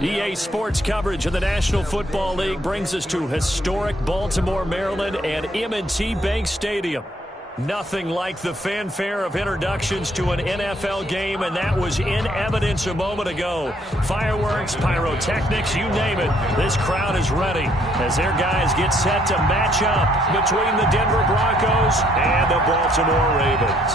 EA Sports coverage of the National Football League brings us to historic Baltimore, Maryland and M&T Bank Stadium. Nothing like the fanfare of introductions to an NFL game, and that was in evidence a moment ago. Fireworks, pyrotechnics, you name it. This crowd is ready as their guys get set to match up between the Denver Broncos and the Baltimore Ravens.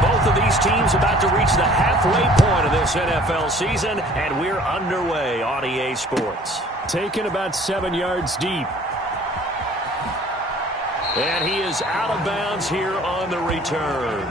Both of these teams about to reach the halfway point of this NFL season, and we're underway on EA Sports. Taken about 7 yards deep. And he is out of bounds here on the return.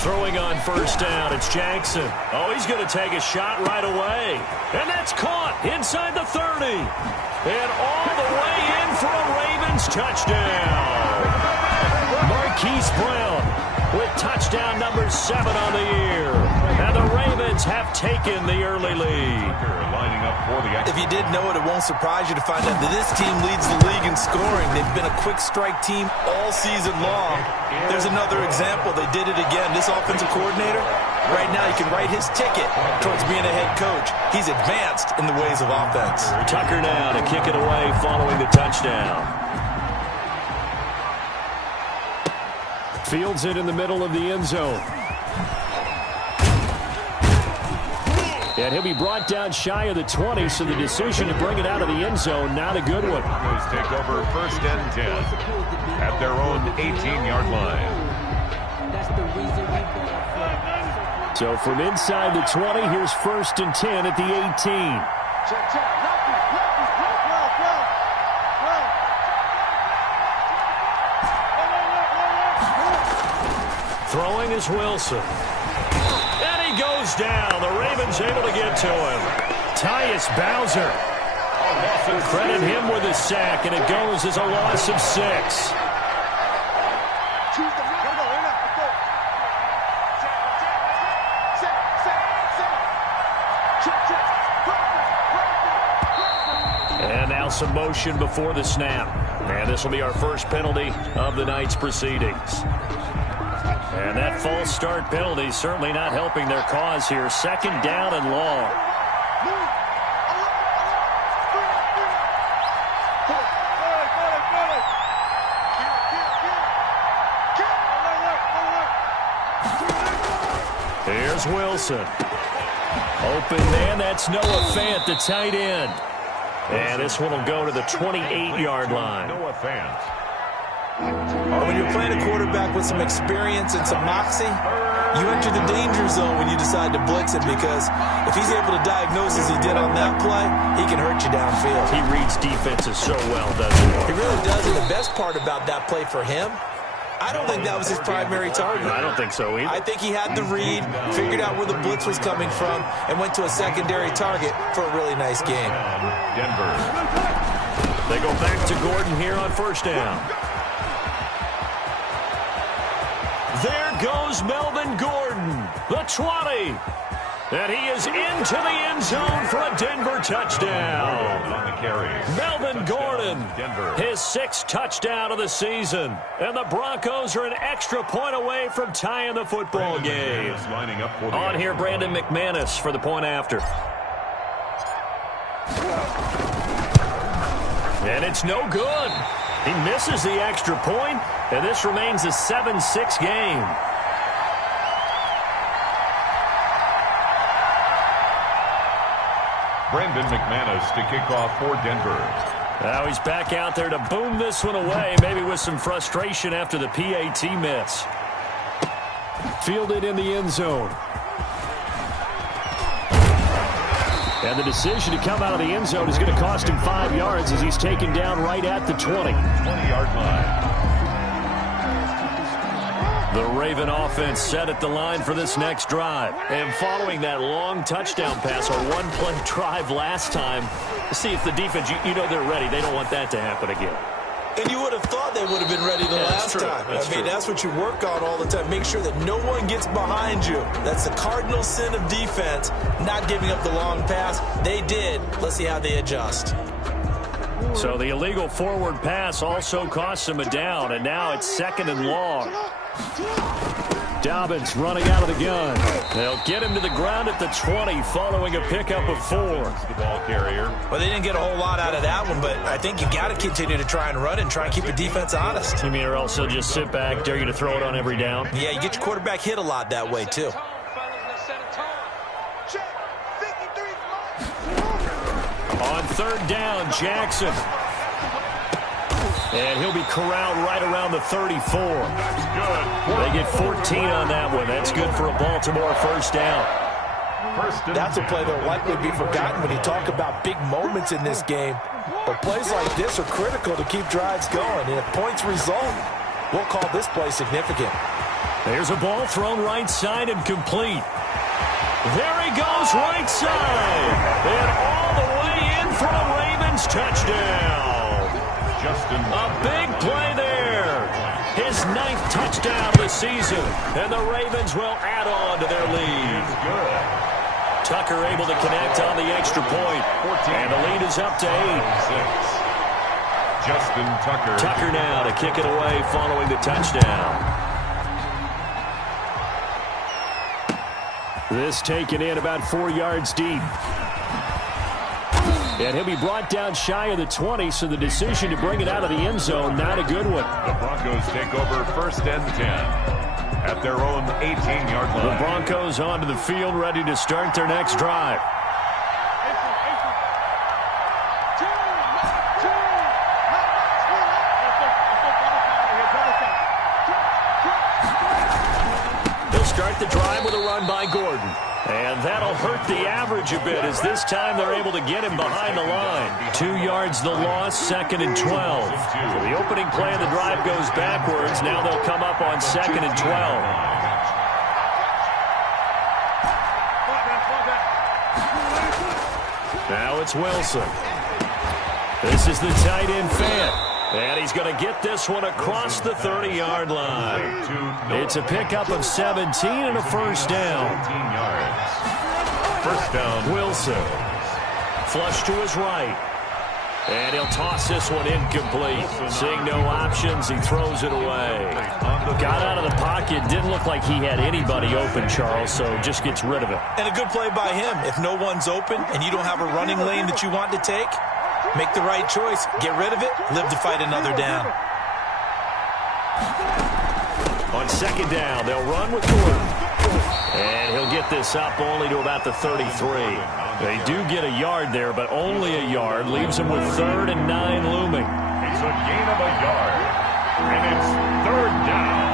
Throwing on first down, it's Jackson. Oh, he's going to take a shot right away. And that's caught inside the 30. And all the way in for a Ravens touchdown. Marquise Brown with touchdown number 7 on the year. And the Ravens have taken the early lead. If you didn't know it, it won't surprise you to find out that this team leads the league in scoring. They've been a quick strike team all season long. There's another example. They did it again. This offensive coordinator, right now you can write his ticket towards being a head coach. He's advanced in the ways of offense. Tucker now to kick it away following the touchdown. Fields it in the middle of the end zone. And he'll be brought down shy of the 20, so the decision to bring it out of the end zone, not a good one. Broncos take over first and 10 at their own 18-yard line. So from inside the 20, here's first and 10 at the 18. Throwing is Wilson. Goes down. The Ravens able to get to him. Tyus Bowser. Credit him with a sack, and it goes as a loss of 6. And now some motion before the snap. And this will be our first penalty of the night's proceedings. And that false start penalty certainly not helping their cause here. Second down and long. Here's Wilson. Open man, that's Noah Fant, the tight end. And this one will go to the 28-yard line. Noah Fant. When you're playing a quarterback with some experience and some moxie, you enter the danger zone when you decide to blitz him, because if he's able to diagnose as he did on that play, he can hurt you downfield. He reads defenses so well, doesn't he? He really does, and the best part about that play for him, I don't think that was his primary target. I don't think so either. I think he had the read, figured out where the blitz was coming from, and went to a secondary target for a really nice game. Denver. They go back to Gordon here on first down. There goes Melvin Gordon, the 20. And he is into the end zone for a Denver touchdown. On the carry. Melvin Gordon, Denver. his 6th touchdown of the season. And the Broncos are an extra point away from tying the football game. Lining up for the On here, Brandon McManus for the point after. And it's no good. He misses the extra point, and this remains a 7-6 game. Brandon McManus to kick off for Denver. Now he's back out there to boom this one away, maybe with some frustration after the PAT miss. Fielded in the end zone. And the decision to come out of the end zone is going to cost him 5 yards as he's taken down right at the 20. 20-yard line. The Raven offense set at the line for this next drive. And following that long touchdown pass, a one-play drive last time, see if the defense, you know they're ready. They don't want that to happen again. And you would have thought they would have been ready the last time. That's what you work on all the time. Make sure that no one gets behind you. That's the cardinal sin of defense, not giving up the long pass. They did. Let's see how they adjust. So the illegal forward pass also costs him a down, and now it's 2nd and long. Dobbins running out of the gun. They'll get him to the ground at the 20 following a pickup of 4. The ball carrier. Well, they didn't get a whole lot out of that one, but I think you got to continue to try and run and try and keep the defense honest. You mean or else they'll just sit back, dare you to throw it on every down? Yeah, you get your quarterback hit a lot that way, too. On 3rd down, Jackson. And he'll be corralled right around the 34. That's good. They get 14 on that one. That's good for a Baltimore first down. That's a play that will likely be forgotten when you talk about big moments in this game. But plays like this are critical to keep drives going. And if points result, we'll call this play significant. There's a ball thrown right side and complete. There he goes right side. And all the way in for a Ravens touchdown. A big play there. His 9th touchdown of the season. And the Ravens will add on to their lead. Tucker able to connect on the extra point. And the lead is up to 8. Justin Tucker. Tucker now to kick it away following the touchdown. This taken in about 4 yards deep. And he'll be brought down shy of the 20, so the decision to bring it out of the end zone, not a good one. The Broncos take over 1st and 10 at their own 18-yard line. The Broncos onto the field, ready to start their next drive. They'll start the drive with a run by Gordon. And that'll hurt the average a bit as this time they're able to get him behind the line. 2 yards the loss, 2nd and 12. So the opening play of the drive goes backwards. Now they'll come up on 2nd and 12. Now it's Wilson. This is the tight end Fant. And he's going to get this one across the 30-yard line. It's a pickup of 17 and a first down. 17 yards. First down. Wilson. Flush to his right. And he'll toss this one incomplete. Seeing no options, he throws it away. Got out of the pocket. Didn't look like he had anybody open, Charles, so just gets rid of it. And a good play by him. If no one's open and you don't have a running lane that you want to take, make the right choice. Get rid of it. Live to fight another down. On 2nd down, they'll run with Gordon. And he'll get this up only to about the 33. They do get a yard there, but only a yard. Leaves them with 3rd and 9 looming. It's a gain of a yard. And it's 3rd down.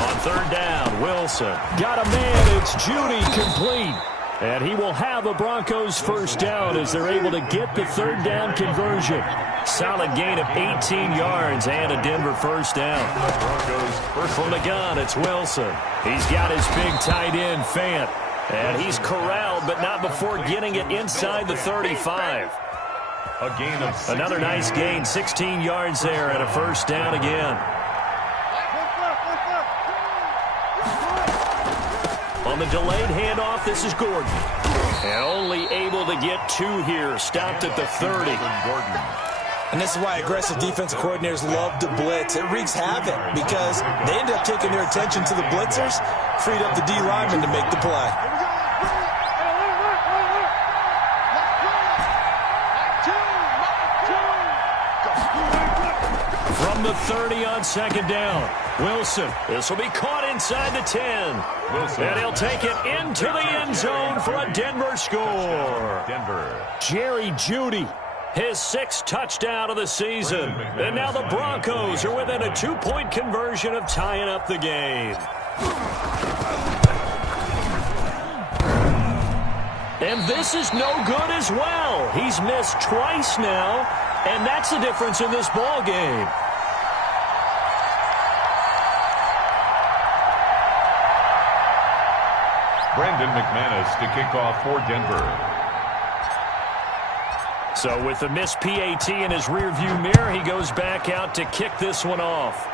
On 3rd down, Wilson. Got a man. It's Judy complete. And he will have a Broncos first down as they're able to get the 3rd down conversion. Solid gain of 18 yards and a Denver first down. From the gun, it's Wilson. He's got his big tight end, Fant. And he's corralled, but not before getting it inside the 35. A gain of 16. Another nice gain, 16 yards there and a first down again. On the delayed handoff, this is Gordon. And only able to get 2 here, stopped at the 30. And this is why aggressive defensive coordinators love to blitz. It wreaks havoc because they end up taking their attention to the blitzers, freed up the D lineman to make the play. From the 30 on 2nd down, Wilson. This will be caught inside the 10. Wilson. And he'll take it into the end zone for a Denver score. Denver. Jerry Jeudy, his 6th touchdown of the season. And now the Broncos are within a 2-point conversion of tying up the game. And this is no good as well. He's missed twice now, and that's the difference in this ball game. Brandon McManus to kick off for Denver. So with the missed PAT in his rearview mirror, he goes back out to kick this one off.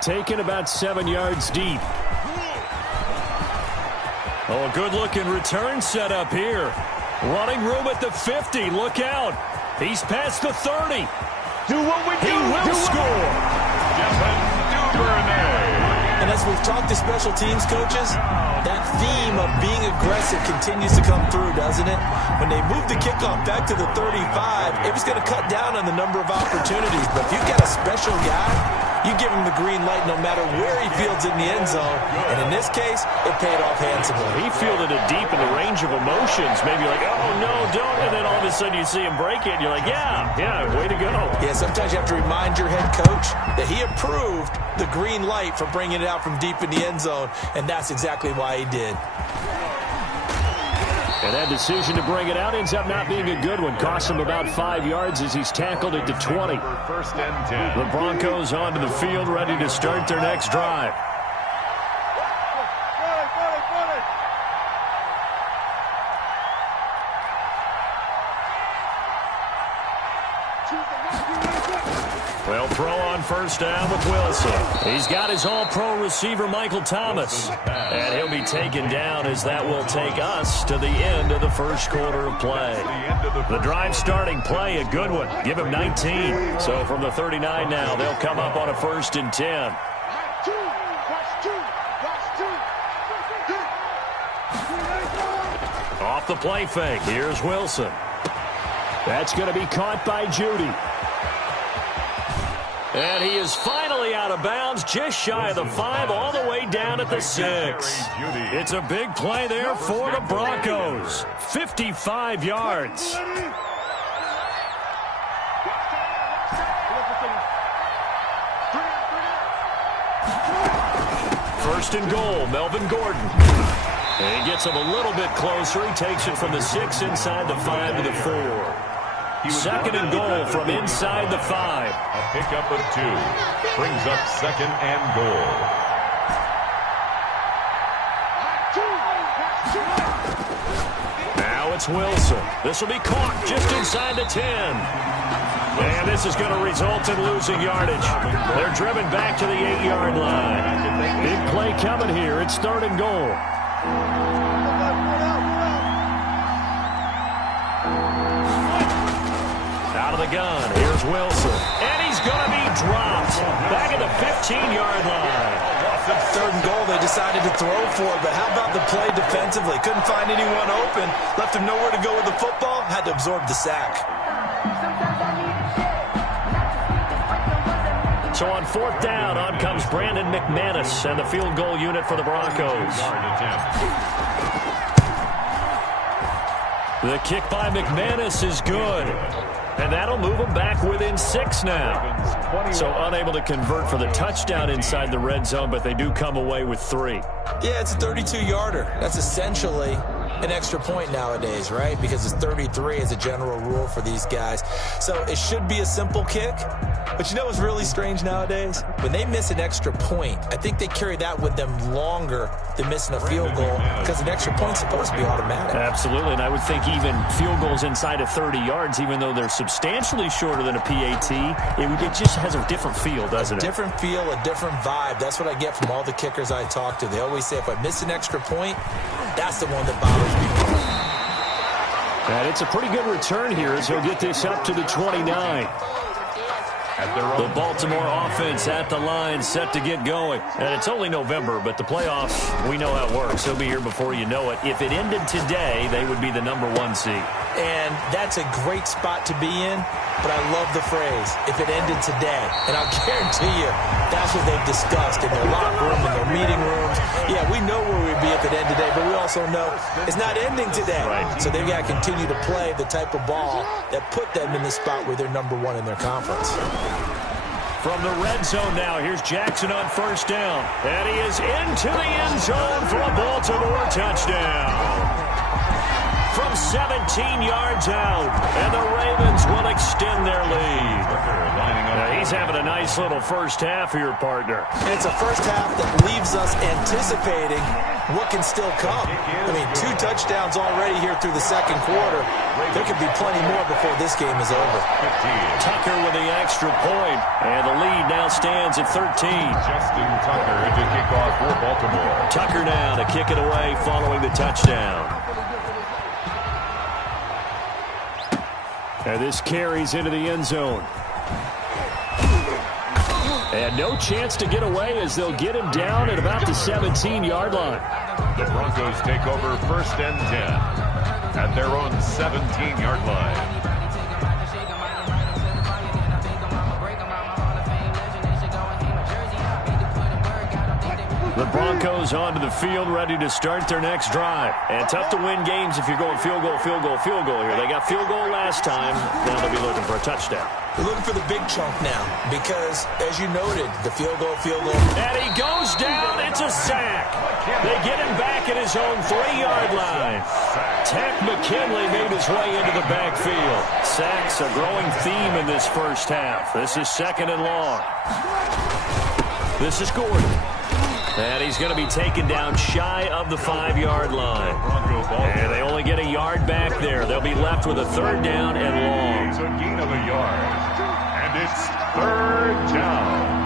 Taken about 7 yards deep. Oh, a good-looking return set up here. Running room at the 50. Look out. He's past the 30. Do what we do. He will score. And as we've talked to special teams coaches, that theme of being aggressive continues to come through, doesn't it? When they move the kickoff back to the 35, it was going to cut down on the number of opportunities. But if you've got a special guy, you give him the green light no matter where he fields in the end zone. And in this case, it paid off handsomely. He fielded it deep in the range of emotions. Maybe like, oh, no, don't. And then all of a sudden you see him break it. And you're like, yeah, way to go. Yeah, sometimes you have to remind your head coach that he approved the green light for bringing it out from deep in the end zone. And that's exactly why he did. And that decision to bring it out ends up not being a good one. Costs him about 5 yards as he's tackled it to 20. First and 10. The Broncos onto the field, ready to start their next drive. Well, throw on first down with Wilson. He's got his all-pro receiver, Michael Thomas. And he'll be taken down as that will take us to the end of the first quarter of play. The drive starting play, a good one. Give him 19. So from the 39 now, they'll come up on a 1st and 10. Off the play fake. Here's Wilson. That's going to be caught by Judy. And he is finally out of bounds, just shy of the 5, all the way down at the 6. It's a big play there for the Broncos. 55 yards. First and goal, Melvin Gordon. And he gets him a little bit closer. He takes it from the 6 inside the 5 to the 4. Second and goal from inside the 5. A pickup of 2. Brings up second and goal. Now it's Wilson. This will be caught just inside the 10. And this is going to result in losing yardage. They're driven back to the 8-yard line. Big play coming here. It's third and goal. Out of the gun, here's Wilson. And he's going to be dropped back at the 15-yard line. Third and goal, they decided to throw for it, but how about the play defensively? Couldn't find anyone open, left him nowhere to go with the football, had to absorb the sack. So on 4th down, on comes Brandon McManus and the field goal unit for the Broncos. The kick by McManus is good. And that'll move them back within 6 now. So unable to convert for the touchdown inside the red zone, but they do come away with 3. Yeah, it's a 32-yarder. That's essentially an extra point nowadays, right? Because it's 33 as a general rule for these guys. So it should be a simple kick. But you know what's really strange nowadays? When they miss an extra point, I think they carry that with them longer than missing a field goal because an extra point's supposed to be automatic. Absolutely, and I would think even field goals inside of 30 yards, even though they're substantially shorter than a PAT, it just has a different feel, doesn't it? A different feel, a different vibe. That's what I get from all the kickers I talk to. They always say if I miss an extra point, that's the one that bothers me. And it's a pretty good return here as he'll get this up to the 29. The Baltimore offense at the line, set to get going. And it's only November, but the playoffs, we know how it works. He'll be here before you know it. If it ended today, they would be the #1 seed. And that's a great spot to be in, but I love the phrase, if it ended today. And I'll guarantee you, that's what they've discussed in their locker room, in their meeting rooms. Yeah, we know where we'd be if it ended today, but we also know it's not ending today. Right. So they've got to continue to play the type of ball that put them in the spot where they're #1 in their conference. From the red zone now, here's Jackson on first down. And he is into the end zone for a Baltimore touchdown. 17 yards out, and the Ravens will extend their lead. Now, he's having a nice little first half here, partner. It's a first half that leaves us anticipating what can still come. I mean, 2 touchdowns already here through the second quarter. There could be plenty more before this game is over. Tucker with the extra point, and the lead now stands at 13. Justin Tucker to kick off for Baltimore. Tucker now to kick it away following the touchdown. And this carries into the end zone. And no chance to get away as they'll get him down at about the 17-yard line. The Broncos take over 1st and 10 at their own 17-yard line. The Broncos onto the field, ready to start their next drive. And tough to win games if you're going field goal, field goal, field goal here. They got field goal last time. Now they'll be looking for a touchdown. They're looking for the big chunk now because, as you noted, the field goal. And he goes down. It's a sack. They get him back at his own 3-yard line. Takk McKinley made his way into the backfield. Sacks a growing theme in this first half. This is 2nd and long. This is Gordon. And he's going to be taken down shy of the 5-yard line. And they only get a yard back there. They'll be left with a 3rd down and long. It's a gain of a yard. And it's 3rd down.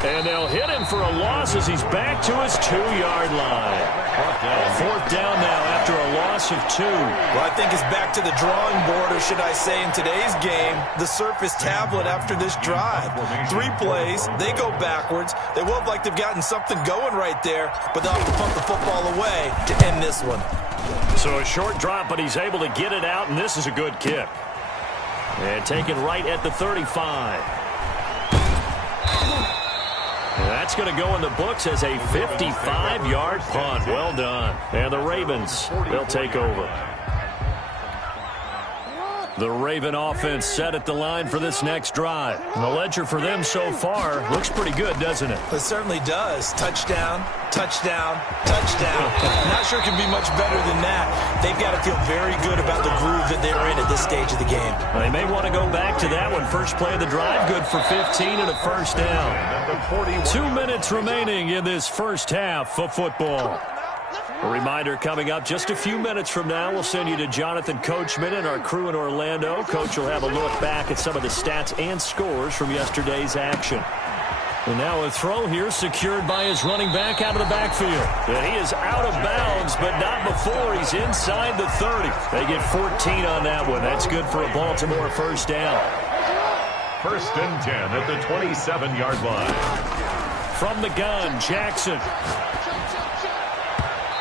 And they'll hit him for a loss as he's back to his 2-yard line. 4th down now after a loss of 2. Well, I think it's back to the drawing board, or should I say in today's game, the Surface tablet after this drive. 3 plays, they go backwards. They will look like they've gotten something going right there, but they'll have to punt the football away to end this one. So a short drop, but he's able to get it out, and this is a good kick. And taken right at the 35. That's going to go in the books as a 55-yard punt. Well done. And the Ravens, they'll take over. The Raven offense set at the line for this next drive. And the ledger for them so far looks pretty good, doesn't it? It certainly does. Touchdown, touchdown, touchdown. Not sure it can be much better than that. They've got to feel very good about the groove that they're in at this stage of the game. Well, they may want to go back to that one. First play of the drive, good for 15 and a 1st down. 2 minutes remaining in this first half of football. A reminder coming up just a few minutes from now. We'll send you to Jonathan Coachman and our crew in Orlando. Coach will have a look back at some of the stats and scores from yesterday's action. And now a throw here secured by his running back out of the backfield. And he is out of bounds, but not before he's inside the 30. They get 14 on that one. That's good for a Baltimore 1st down. 1st and 10 at the 27-yard line. From the gun, Jackson.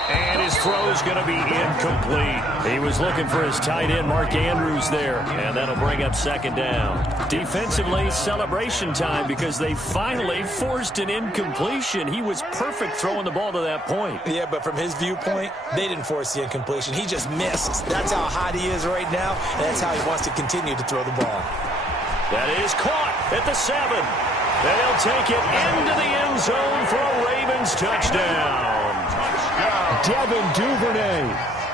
And his throw is going to be incomplete. He was looking for his tight end, Mark Andrews, there. And that'll bring up 2nd down. Defensively, celebration time because they finally forced an incompletion. He was perfect throwing the ball to that point. Yeah, but from his viewpoint, they didn't force the incompletion. He just missed. That's how hot he is right now, and that's how he wants to continue to throw the ball. That is caught at the 7. And he'll take it into the end zone for a Ravens touchdown. Devin Duvernay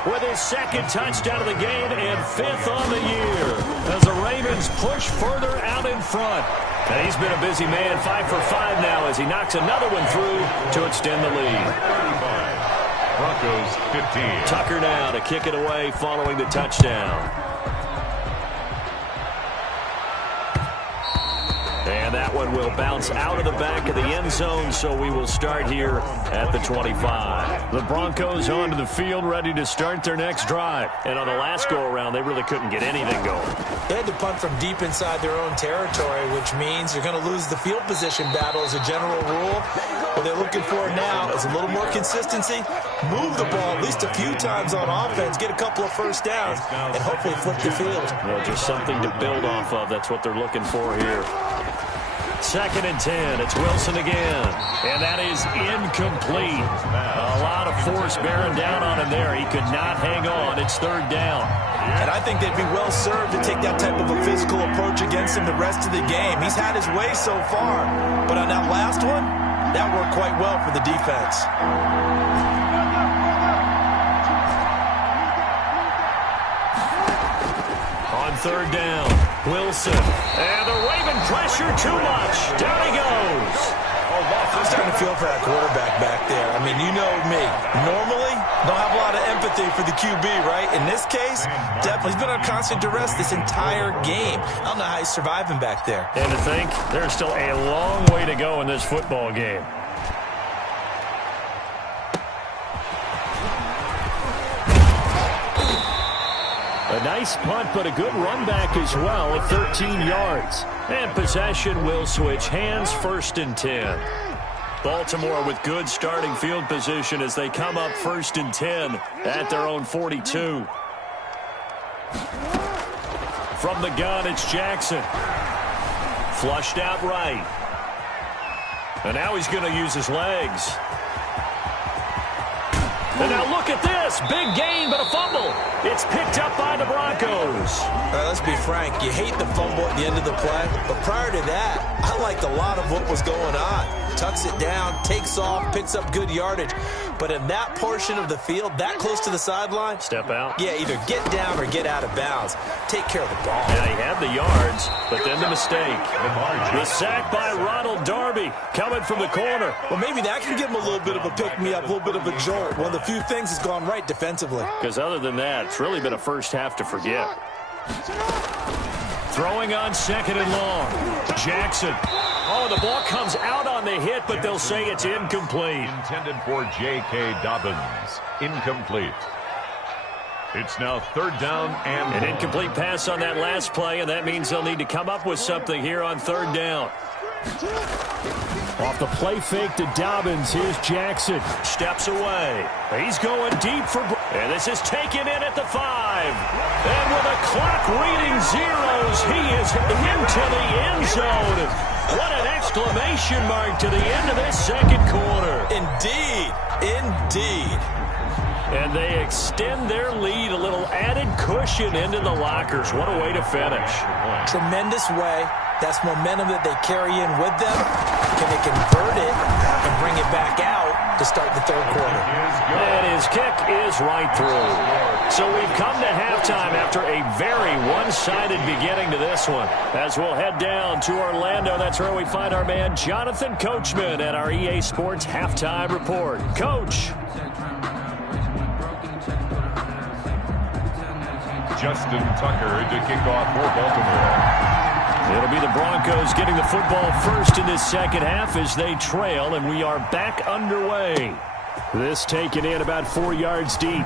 with his 2nd touchdown of the game and 5th on the year as the Ravens push further out in front. And he's been a busy man, 5 for 5 now as he knocks another one through to extend the lead. 35. Broncos 15. Tucker now to kick it away following the touchdown. And that one will bounce out of the back of the end zone, so we will start here at the 25. The Broncos onto the field, ready to start their next drive. And on the last go-around, they really couldn't get anything going. They had to punt from deep inside their own territory, which means you're going to lose the field position battle as a general rule. What they're looking for now is a little more consistency, move the ball at least a few times on offense, get a couple of 1st downs, and hopefully flip the field. Well, just something to build off of. That's what they're looking for here. 2nd and 10. It's Wilson again. And that is incomplete. A lot of force bearing down on him there. He could not hang on. It's 3rd down. And I think they'd be well served to take that type of a physical approach against him the rest of the game. He's had his way so far, but on that last one, that worked quite well for the defense. On third down, Wilson. And the Raven pressure too much. Down he goes. I'm starting to feel for that quarterback back there. I mean, you know me. Normally, don't have a lot of empathy for the QB, right? In this case, definitely. He's been under constant duress this entire game. I don't know how he's surviving back there. And to think, there's still a long way to go in this football game. A nice punt, but a good run back as well at 13 yards. And possession will switch hands, 1st and 10. Baltimore with good starting field position as they come up 1st and 10 at their own 42. From the gun, it's Jackson. Flushed out right. And now he's going to use his legs. And now look at this. Big gain, but a fumble. It's picked up by the Broncos. All right, let's be frank. You hate the fumble at the end of the play. But prior to that, I liked a lot of what was going on. Tucks it down, takes off, picks up good yardage. But in that portion of the field, that close to the sideline. Step out. Yeah, either get down or get out of bounds. Take care of the ball. Yeah, he had the yards, but then the mistake. The sack by Ronald Darby coming from the corner. Well, maybe that can give him a little bit of a pick-me-up, a little bit of a jolt. One of the few things that's gone right defensively. Because other than that, it's really been a first half to forget. Throwing on 2nd and long. Jackson. Oh, the ball comes out on the hit, but they'll say it's incomplete. Intended for J.K. Dobbins. Incomplete. It's now 3rd down and an incomplete pass on that last play, and that means they'll need to come up with something here on 3rd down. Off the play fake to Dobbins, here's Jackson. Steps away. He's going deep for... And this is taken in at the 5. And with a clock reading zeros, he is into the end zone. What an exclamation mark to the end of this 2nd quarter. Indeed. Indeed. And they extend their lead, a little added cushion into the lockers. What a way to finish. Tremendous way. That's momentum that they carry in with them. Can they convert it and bring it back out to start the 3rd quarter? And his kick is right through. So we've come to halftime after a very one-sided beginning to this one. As we'll head down to Orlando, that's where we find our man Jonathan Coachman at our EA Sports Halftime Report. Coach. Justin Tucker to kick off for Baltimore. It'll be the Broncos getting the football first in this 2nd half as they trail, and we are back underway. This taken in about 4 yards deep.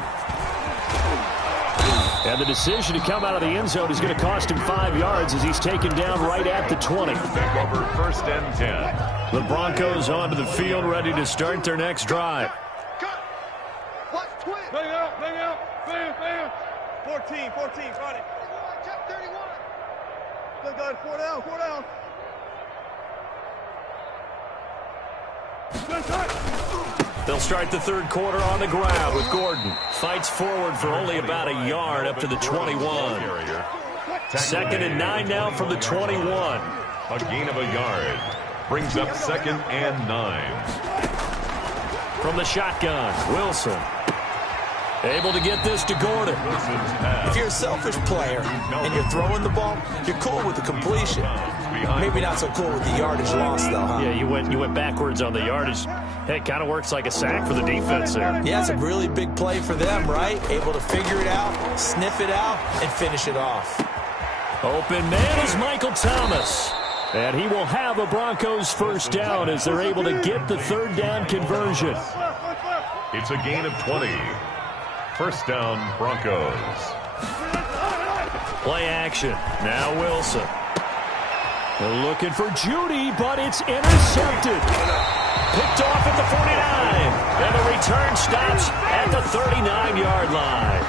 And the decision to come out of the end zone is going to cost him 5 yards as he's taken down right at the 20. Back over 1st and 10. The Broncos onto the field ready to start their next drive. Bang out, bam. 14, got it. Check 31. Still got it, 4 down. They'll start the 3rd quarter on the ground with Gordon. Fights forward for only about a yard up to the 21. 2nd and 9 now from the 21. A gain of a yard. Brings up 2nd and 9. From the shotgun, Wilson. Able to get this to Gordon. If you're a selfish player and you're throwing the ball, you're cool with the completion. Maybe not so cool with the yardage loss, though, huh? Yeah, you went backwards on the yardage. Hey, it kind of works like a sack for the defense there. Yeah, it's a really big play for them, right? Able to figure it out, sniff it out, and finish it off. Open man is Michael Thomas. And he will have a Broncos 1st down as they're able to get the 3rd down conversion. It's a gain of 20. 1st down, Broncos. Play action. Now Wilson. They're looking for Judy, but it's intercepted. Picked off at the 49. And the return stops at the 39-yard line.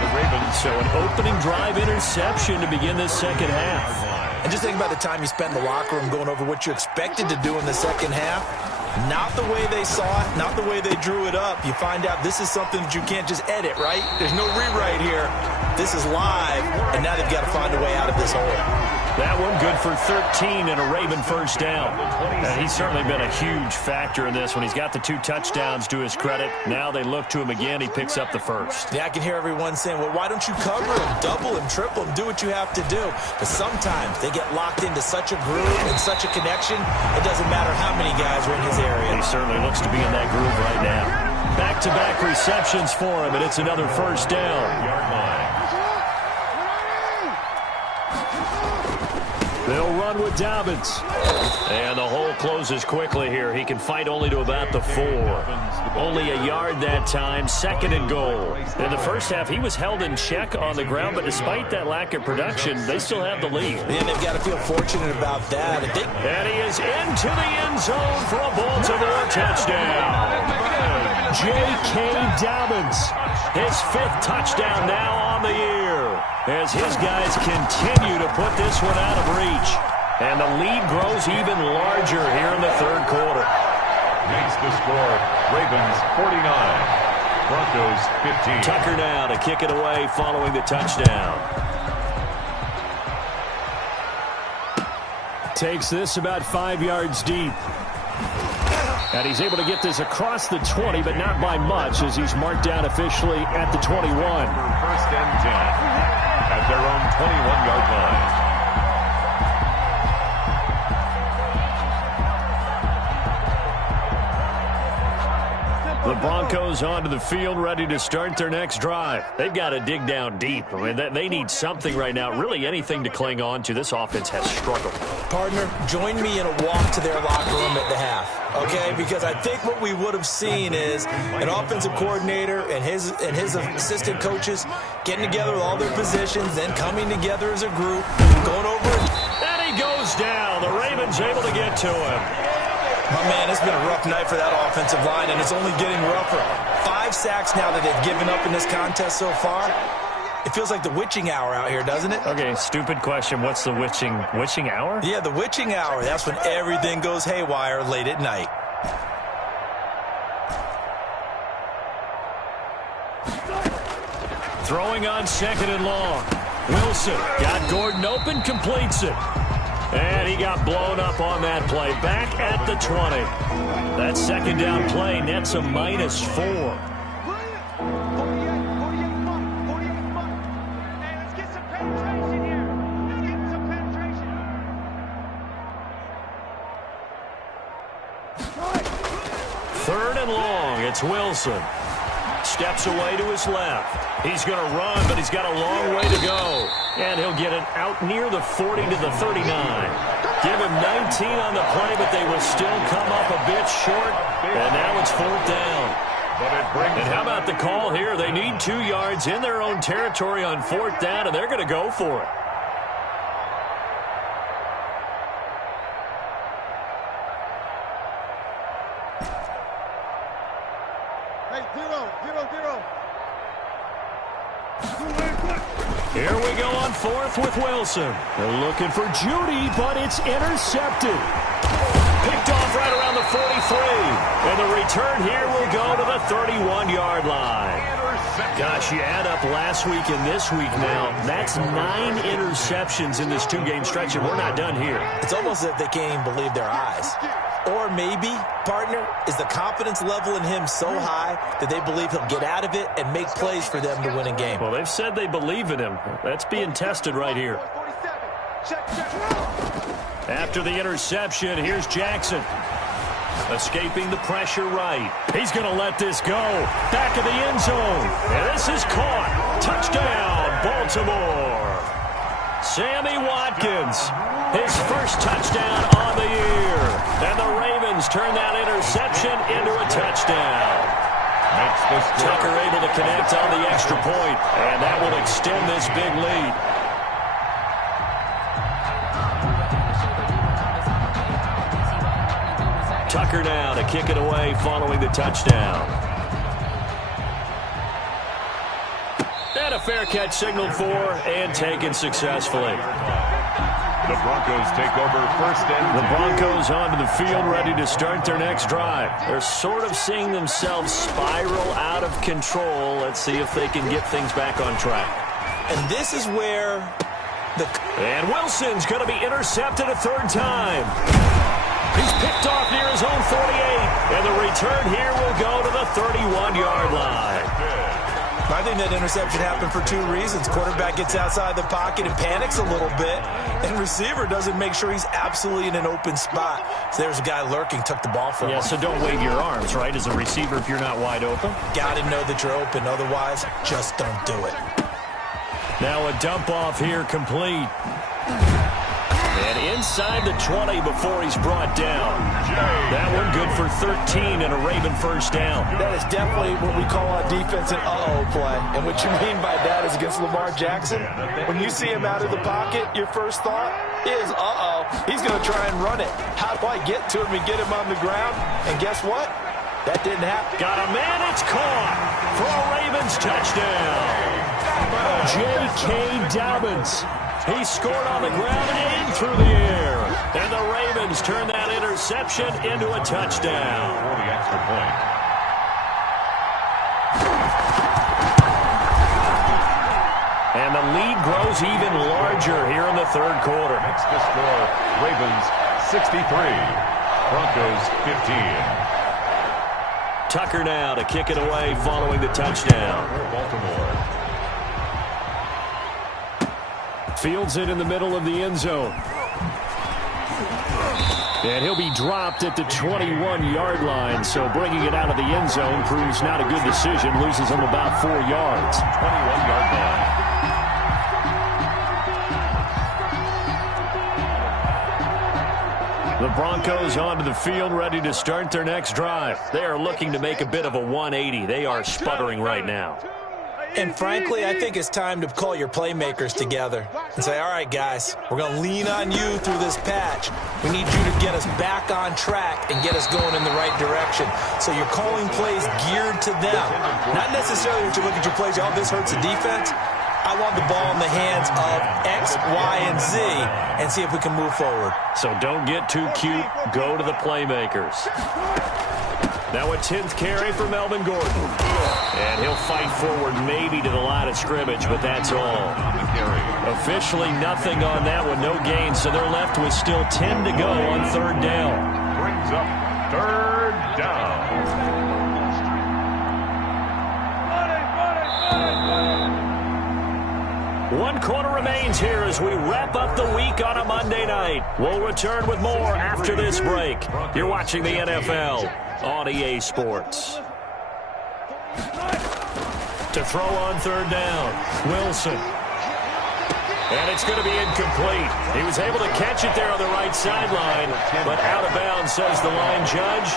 The Ravens. So an opening drive interception to begin this 2nd half. And just think about the time you spend in the locker room going over what you expected to do in the 2nd half. Not the way they saw it, not the way they drew it up. You find out this is something that you can't just edit, right? There's no rewrite here. This is live, and now they've got to find a way out of this hole. That one good for 13 and a Raven first down. And he's certainly been a huge factor in this when he's got the 2 touchdowns to his credit. Now they look to him again. He picks up the first. Yeah, I can hear everyone saying, well, why don't you cover him, double him, triple him, do what you have to do. But sometimes they get locked into such a groove and such a connection, it doesn't matter how many guys are in his area. He certainly looks to be in that groove right now. Back-to-back receptions for him, and it's another first down. Yard line. They'll run with Dobbins. And the hole closes quickly here. He can fight only to about the 4. Only a yard that time, 2nd and goal. In the first half, he was held in check on the ground, but despite that lack of production, they still have the lead. And they've got to feel fortunate about that. And he is into the end zone for a Baltimore touchdown. J.K. Dobbins, his 5th touchdown now on the year, as his guys continue to put this one out of reach. And the lead grows even larger here in the 3rd quarter. Makes the score, Ravens 49, Broncos 15. Tucker now to kick it away following the touchdown. Takes this about 5 yards deep. And he's able to get this across the 20, but not by much, as he's marked down officially at the 21. First and 10 at their own 21-yard line. The Broncos onto the field, ready to start their next drive. They've got to dig down deep. I mean, they need something right now, really anything to cling on to. This offense has struggled. Partner, join me in a walk to their locker room at the half, okay? Because I think what we would have seen is an offensive coordinator and his assistant coaches getting together with all their positions, then coming together as a group, going over it. And he goes down. The Ravens able to get to him. My man, it's been a rough night for that offensive line, and it's only getting rougher. 5 sacks now that they've given up in this contest so far. It feels like the witching hour out here, doesn't it? Okay, stupid question. What's the witching hour? Yeah, the witching hour. That's when everything goes haywire late at night. Throwing on 2nd and long. Wilson got Gordon open, completes it. And he got blown up on that play. Back at the 20. That 2nd down play nets a -4. Third and long. It's Wilson. Steps away to his left. He's going to run, but he's got a long way to go. And he'll get it out near the 40 to the 39. Give him 19 on the play, but they will still come up a bit short. And now it's 4th down. And how about the call here? They need 2 yards in their own territory on 4th down, and they're going to go for it. Here we go on 4th with Wilson. They're looking for Judy, but it's intercepted. Picked off right around the 43. And the return here will go to the 31-yard line. Gosh, you add up last week and this week now. That's 9 interceptions in this 2-game stretch, and we're not done here. It's almost as if they can't even believe their eyes. Or maybe, partner, is the confidence level in him so high that they believe he'll get out of it and make plays for them to win a game. Well, they've said they believe in him. That's being tested right here. After the interception, here's Jackson. Escaping the pressure right. He's going to let this go. Back of the end zone. And this is caught. Touchdown, Baltimore. Sammy Watkins, his first touchdown on the year. And the Ravens turn that interception into a touchdown. Tucker able to connect on the extra point, and that will extend this big lead. Tucker now to kick it away following the touchdown. And a fair catch signaled for and taken successfully. The Broncos take over first and The Broncos onto the field, ready to start their next drive. They're sort of seeing themselves spiral out of control. Let's see if they can get things back on track. And this is where And Wilson's going to be intercepted a third time. He's picked off near his own 48. And the return here will go to the 31-yard line. I think that interception happened for two reasons. Quarterback gets outside the pocket and panics a little bit, and receiver doesn't make sure he's absolutely in an open spot. So there's a guy lurking, took the ball from him. Yeah, so don't wave your arms, right, as a receiver if you're not wide open. Got to know that you're open. Otherwise, just don't do it. Now a dump off here complete. And inside the 20 before he's brought down. That one good for 13 and a Raven first down. That is definitely what we call on defense an uh-oh play. And what you mean by that is against Lamar Jackson, when you see him out of the pocket, your first thought is, uh-oh, he's going to try and run it. How do I get to him and get him on the ground? And guess what? That didn't happen. Got a man, it's caught for a Ravens touchdown. J.K. Dobbins. He scored on the ground and through the air. And the Ravens turn that interception into a touchdown. for the extra point. And the lead grows even larger here in the third quarter. Makes the score Ravens 63, Broncos 15. Tucker now to kick it away following the touchdown. Baltimore. Fields it in the middle of the end zone. And he'll be dropped at the 21-yard line. So bringing it out of the end zone proves not a good decision. Loses him about 4 yards. 21-yard line. The Broncos onto the field, ready to start their next drive. They are looking to make a bit of a 180. They are sputtering right now. And frankly, I think it's time to call your playmakers together and say, all right, guys, we're going to lean on you through this patch. We need you to get us back on track and get us going in the right direction. So you're calling plays geared to them. Not necessarily that you look at your plays, oh, this hurts the defense. I want the ball in the hands of X, Y, and Z and see if we can move forward. So don't get too cute. Go to the playmakers. Now a 10th carry for Melvin Gordon. And he'll fight forward maybe to the line of scrimmage, but that's all. Officially nothing on that one, no gain. So they're left with still 10 to go on third down. Brings up third down. One quarter remains here as we wrap up the week on a Monday night. We'll return with more after this break. You're watching the NFL on EA Sports. To throw on third down, Wilson. And it's going to be incomplete. He was able to catch it there on the right sideline, but out of bounds, says the line judge.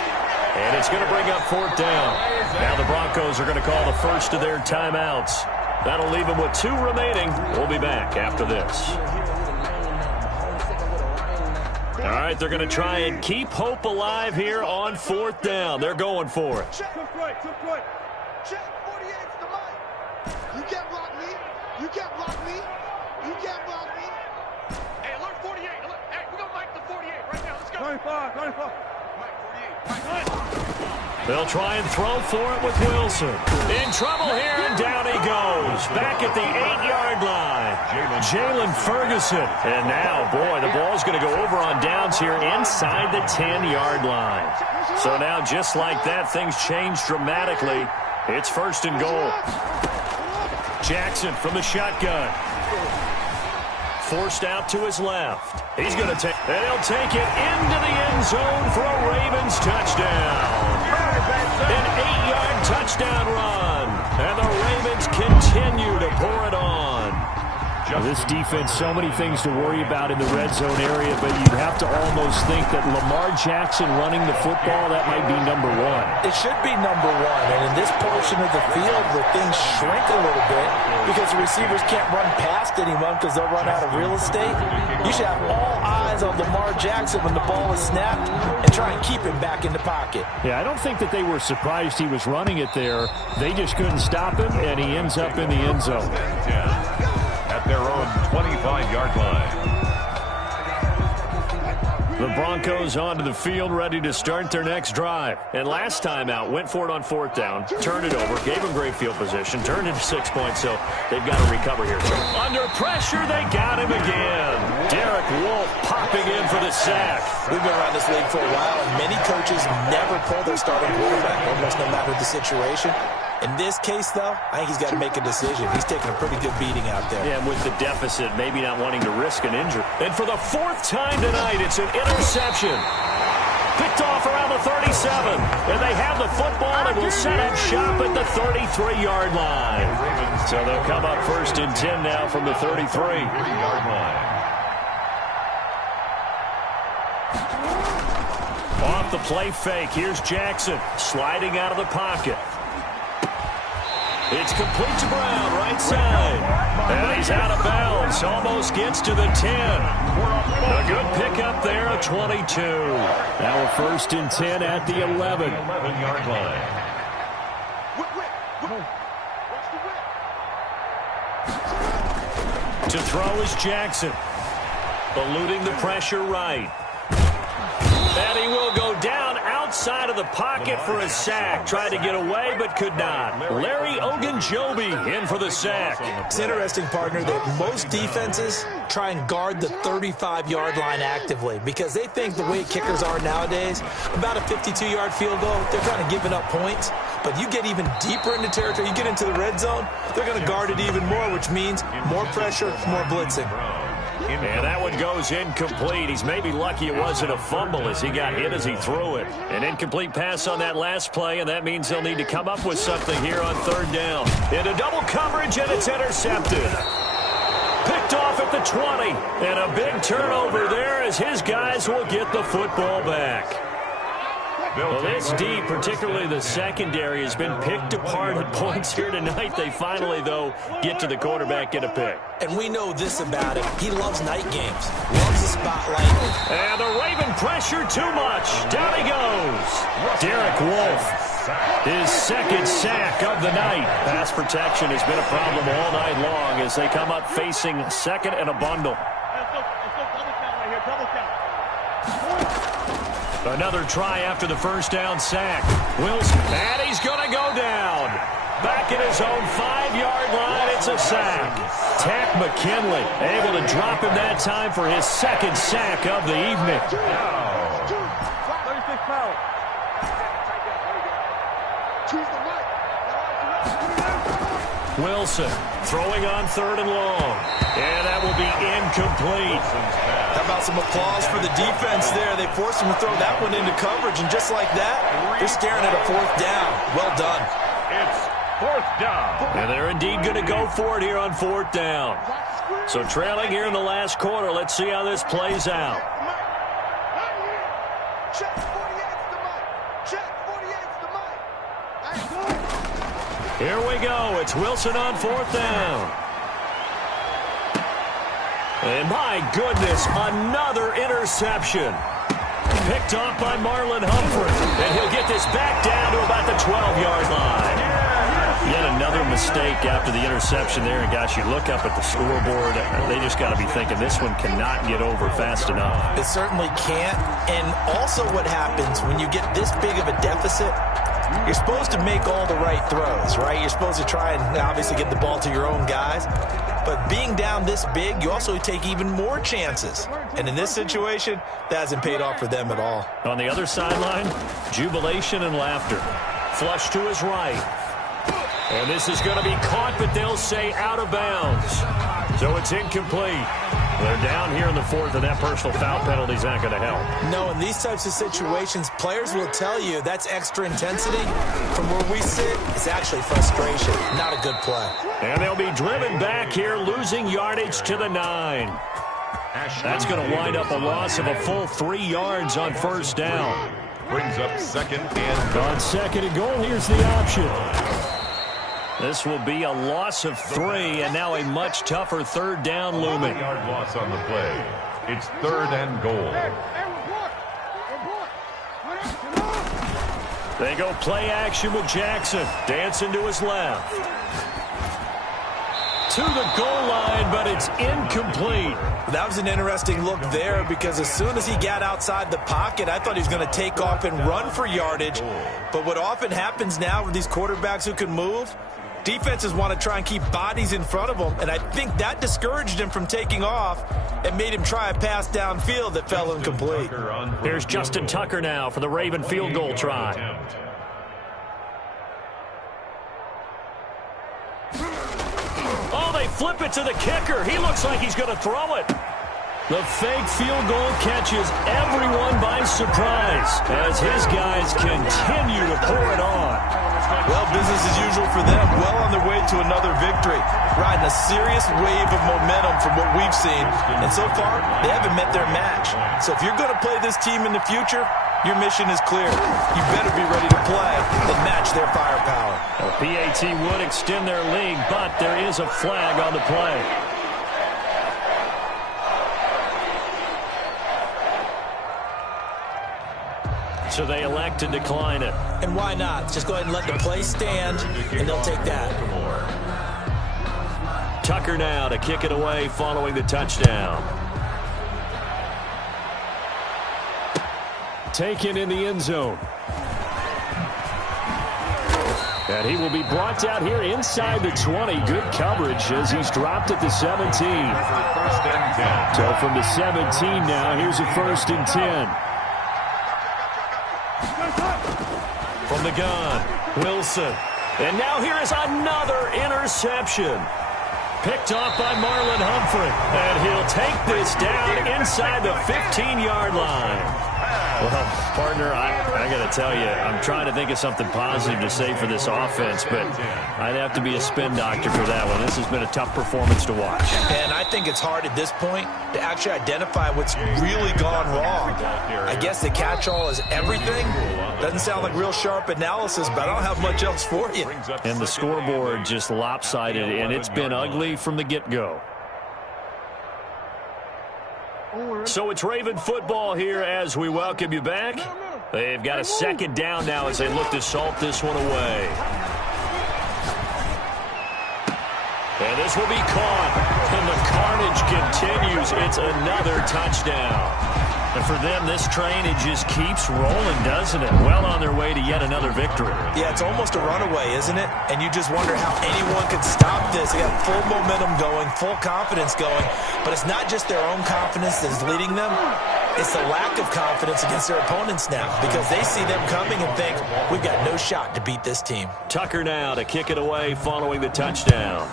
And it's going to bring up fourth down. Now the Broncos are going to call the first of their timeouts. That'll leave them with 2 remaining. We'll be back after this. All right, they're going to try and keep hope alive here on fourth down. They're going for it. Check right. Check 48 to the line. You can't block me. You can't block me. You can't block me. Hey, alert 48. Alert. Hey, we're going to Mike the 48 right now. Let's go. 95. Mike 48. They'll try and throw for it with Wilson. In trouble here, and down he goes. Back at the 8-yard line. Jalen Ferguson. And now, boy, the ball's going to go over on downs here inside the 10-yard line. So now, just like that, things change dramatically. It's first and goal. Jackson from the shotgun. Forced out to his left. He's going to take, and he'll take it into the end zone for a Ravens touchdown. An 8-yard touchdown run. And the Ravens continue to pour it on. This defense, so many things to worry about in the red zone area, but you'd have to almost think that Lamar Jackson running the football, that might be number 1. It should be number 1. And in this portion of the field where things shrink a little bit because the receivers can't run past anyone because they'll run out of real estate, you should have all eyes on Lamar Jackson when the ball is snapped and try and keep him back in the pocket. Yeah, I don't think that they were surprised he was running it there. They just couldn't stop him, and he ends up in the end zone. At their own 25-yard line. The Broncos onto the field, ready to start their next drive. And last time out, went for it on 4th down, turned it over, gave them great field position, turned into 6 points, so they've got to recover here. So under pressure, they got him again. Derek Wolfe popping in for the sack. We've been around this league for a while, and many coaches never pull their starting quarterback, almost no matter the situation. In this case, though, I think he's got to make a decision. He's taking a pretty good beating out there. Yeah, and with the deficit, maybe not wanting to risk an injury. And for the 4th time tonight, it's an interception. Picked off around the 37. And they have the football and will set up shop at the 33-yard line. So they'll come up 1st and 10 now from the 33-yard line. Off the play fake, here's Jackson sliding out of the pocket. It's complete to Brown, right side. And he's out of bounds. Almost gets to the 10. A good pickup there, a 22. Now a 1st and 10 at the 11-yard line. To throw is Jackson. Eluding the pressure right. And he will go down outside of the pocket for a sack. Tried to get away, but could not. Larry Ogunjobi in for the sack. It's interesting, partner, that most defenses try and guard the 35-yard line actively because they think the way kickers are nowadays, about a 52-yard field goal, they're kind of giving up points. But you get even deeper into territory, you get into the red zone, they're going to guard it even more, which means more pressure, more blitzing. And that one goes incomplete. He's maybe lucky it wasn't a fumble as he got hit as he threw it. An incomplete pass on that last play, and that means they'll need to come up with something here on 3rd down. Into double coverage, and it's intercepted. Picked off at the 20. And a big turnover there as his guys will get the football back. Well, this D, particularly the secondary, has been picked apart at points here tonight. They finally, though, get to the quarterback, get a pick. And we know this about him. He loves night games, loves the spotlight. And the Raven pressure too much. Down he goes. Derek Wolfe, his 2nd sack of the night. Pass protection has been a problem all night long as they come up facing 2nd and a bundle. Another try after the 1st down sack. Wilson, and he's going to go down. Back at his own 5-yard line, it's a sack. Tack McKinley able to drop him that time for his 2nd sack of the evening. Wilson throwing on 3rd and long. And that will be incomplete. How about some applause for the defense there? They forced him to throw that one into coverage, and just like that, they're staring at a 4th down. Well done. It's 4th down. And they're indeed going to go for it here on 4th down. So trailing here in the last quarter. Let's see how this plays out. Here we go. It's Wilson on 4th down. And my goodness, another interception. Picked off by Marlon Humphrey. And he'll get this back down to about the 12-yard line. Yet another mistake after the interception there. And gosh, you look up at the scoreboard, they just got to be thinking this one cannot get over fast enough. It certainly can't. And also what happens when you get this big of a deficit, you're supposed to make all the right throws, right? You're supposed to try and obviously get the ball to your own guys. But being down this big, you also take even more chances. And in this situation, that hasn't paid off for them at all. On the other sideline, jubilation and laughter. Flush to his right. And this is going to be caught, but they'll say out of bounds. So it's incomplete. They're down here in the 4th, and that personal foul penalty is not going to help. No, in these types of situations, players will tell you that's extra intensity. From where we sit, it's actually frustration. Not a good play. And they'll be driven back here, losing yardage to the 9. That's going to wind up a loss of a full 3 yards on 1st down. Brings up 2nd and goal. On 2nd and goal, here's the option. This will be a loss of 3, and now a much tougher 3rd down looming. 3-yard loss on the play. It's 3rd and goal. They go play action with Jackson. Dancing to his left. to the goal line, but it's incomplete. That was an interesting look there because as soon as he got outside the pocket, I thought he was going to take off and run for yardage. But what often happens now with these quarterbacks who can move, defenses want to try and keep bodies in front of them, and I think that discouraged him from taking off and made him try a pass downfield that fell incomplete. Here's Justin Tucker now for the Raven field goal try. Oh, they flip it to the kicker. He looks like he's going to throw it. The fake field goal catches everyone by surprise as his guys continue to pour it on. Well, business as usual for them. Well on their way to another victory. Riding a serious wave of momentum from what we've seen. And so far, they haven't met their match. So if you're going to play this team in the future, your mission is clear. You better be ready to play and match their firepower. The PAT would extend their lead, but there is a flag on the play. So they elect to decline it. And why not? Just go ahead and let the play stand, and they'll take that. Tucker now to kick it away following the touchdown. Taken in the end zone. And he will be brought down here inside the 20. Good coverage as he's dropped at the 17. So from the 17 now, here's a 1st and 10. From the gun, Wilson. And now here is another interception. Picked off by Marlon Humphrey. And he'll take this down inside the 15-yard line. Well, partner, I got to tell you, I'm trying to think of something positive to say for this offense, but I'd have to be a spin doctor for that one. This has been a tough performance to watch. And I think it's hard at this point to actually identify what's really gone wrong. I guess the catch-all is everything. Doesn't sound like real sharp analysis, but I don't have much else for you. And the scoreboard just lopsided, and it's been ugly from the get-go. So it's Raven football here as we welcome you back. They've got a 2nd down now as they look to salt this one away. And this will be caught. And the carnage continues. It's another touchdown. And for them, this train, it just keeps rolling, doesn't it? Well on their way to yet another victory. Yeah, it's almost a runaway, isn't it? And you just wonder how anyone could stop this. They got full momentum going, full confidence going. But it's not just their own confidence that's leading them. It's the lack of confidence against their opponents now because they see them coming and think, we've got no shot to beat this team. Tucker now to kick it away following the touchdown.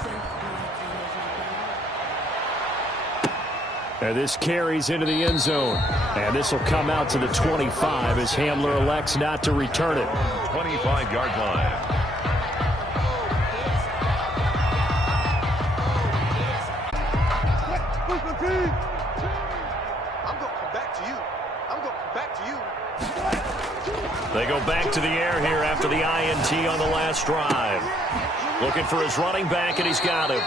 And this carries into the end zone. And this will come out to the 25 as Hamler elects not to return it. 25-yard line. I'm going to come back to you. I'm going to come back to you. They go back to the air here after the INT on the last drive. Looking for his running back, and he's got him.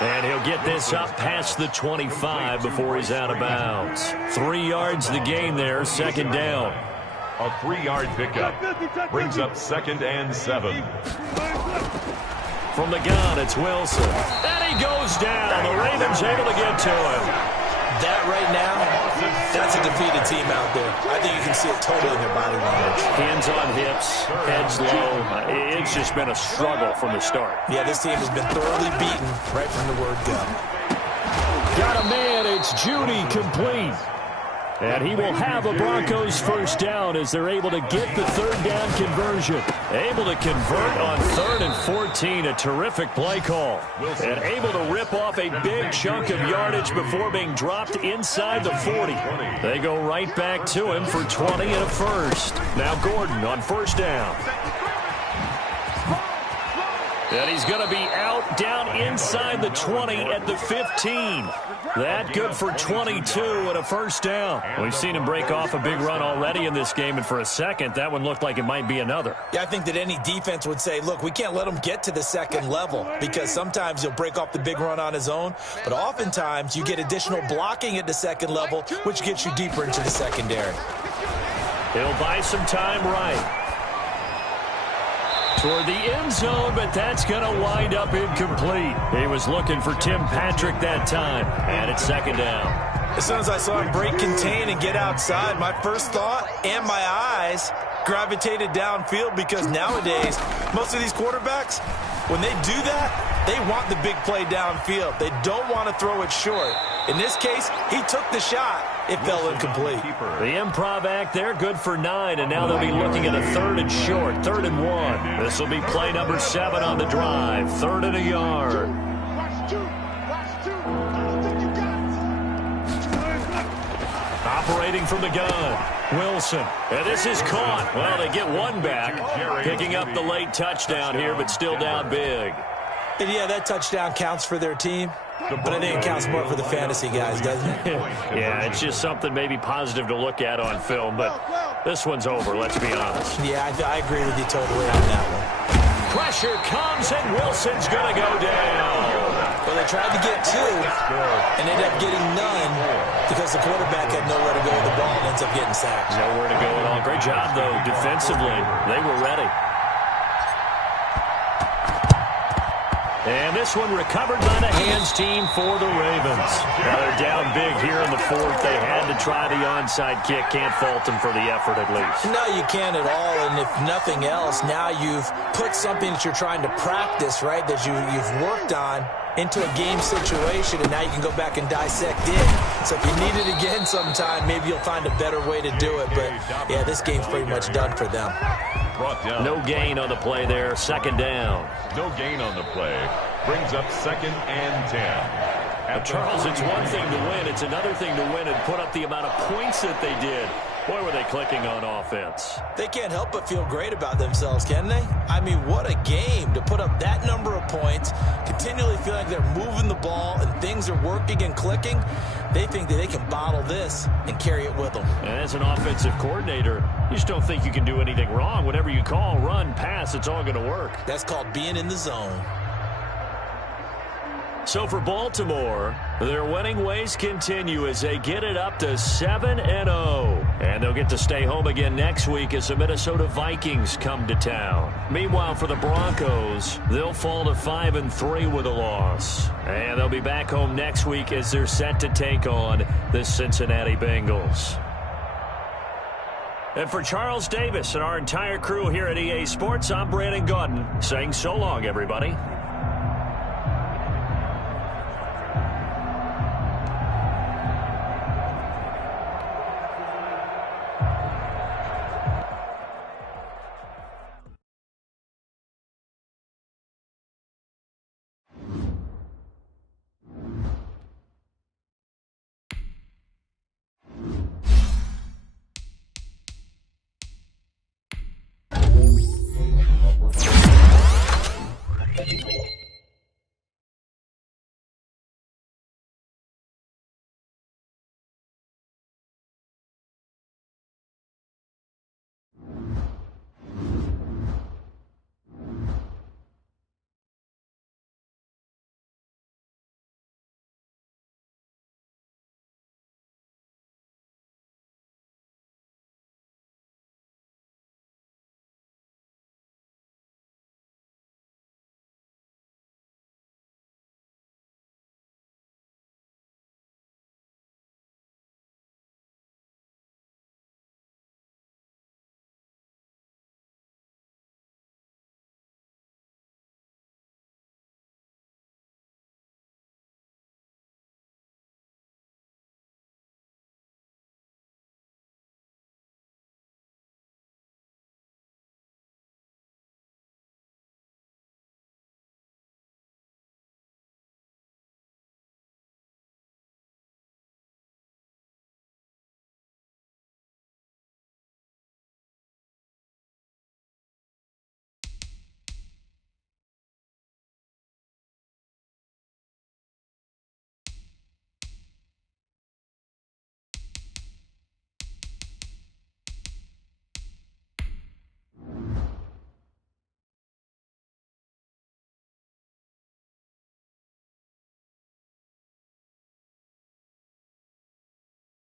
And he'll get this up past the 25 before he's out of bounds. 3 yards the gain there, 2nd down. A 3-yard pickup brings up 2nd and 7. From the gun, it's Wilson. And he goes down. The Ravens able to get to him. That right now, that's a defeated team out there. I think you can see it totally in their body language. Hands on hips, heads low. It's just been a struggle from the start. Yeah, this team has been thoroughly beaten right from the word go. Got a man, it's Judy complete. And he will have a Broncos 1st down as they're able to get the 3rd down conversion. Able to convert on 3rd and 14, a terrific play call. And able to rip off a big chunk of yardage before being dropped inside the 40. They go right back to him for 20 and a 1st. Now Gordon on 1st down. And he's going to be out down inside the 20 at the 15. That good for 22 and a 1st down. We've seen him break off a big run already in this game, and for a second, that one looked like it might be another. Yeah, I think that any defense would say, look, we can't let him get to the 2nd level because sometimes he'll break off the big run on his own, but oftentimes you get additional blocking at the 2nd level, which gets you deeper into the secondary. He'll buy some time right. Toward the end zone, but that's going to wind up incomplete. He was looking for Tim Patrick that time, and it's second down. As soon as I saw him break contain and get outside, my first thought and my eyes gravitated downfield, because nowadays, most of these quarterbacks, when they do that, they want the big play downfield. They don't want to throw it short. In this case, he took the shot. It fell incomplete. The improv act there, good for 9, and now they'll be looking at a 3rd and short, 3rd and 1. This will be play number 7 on the drive, 3rd and a yard. Operating from the gun, Wilson. And this is caught. Well, they get one back, picking up the late touchdown here, but still down big. And yeah, that touchdown counts for their team, but I think it counts more for the fantasy guys, doesn't it? Yeah, it's just something maybe positive to look at on film, but this one's over, let's be honest. Yeah, I agree with you totally on that one. Pressure comes, and Wilson's going to go down. Well, they tried to get 2 and ended up getting none because the quarterback had nowhere to go with the ball and ends up getting sacked. Nowhere to go at all. Great job, though, defensively. They were ready. And this one recovered by the hands team for the Ravens. Now they're down big here in the 4th. They had to try the onside kick. Can't fault them for the effort, at least. No, you can't at all. And if nothing else, now you've put something that you're trying to practice, right, that you've worked on into a game situation, and now you can go back and dissect it. So if you need it again sometime, maybe you'll find a better way to do it. But, yeah, this game's pretty much done for them. No gain on the play there. Second down. No gain on the play. Brings up 2nd and 10. Charles, it's one thing to win. It's another thing to win and put up the amount of points that they did. Boy, were they clicking on offense. They can't help but feel great about themselves, can they? I mean, what a game to put up that number of points, continually feel like they're moving the ball and things are working and clicking. They think that they can bottle this and carry it with them. And as an offensive coordinator, you just don't think you can do anything wrong. Whatever you call, run, pass, it's all going to work. That's called being in the zone. So for Baltimore, their winning ways continue as they get it up to 7-0. And they'll get to stay home again next week as the Minnesota Vikings come to town. Meanwhile, for the Broncos, they'll fall to 5-3 with a loss. And they'll be back home next week as they're set to take on the Cincinnati Bengals. And for Charles Davis and our entire crew here at EA Sports, I'm Brandon Gaudin saying so long, everybody.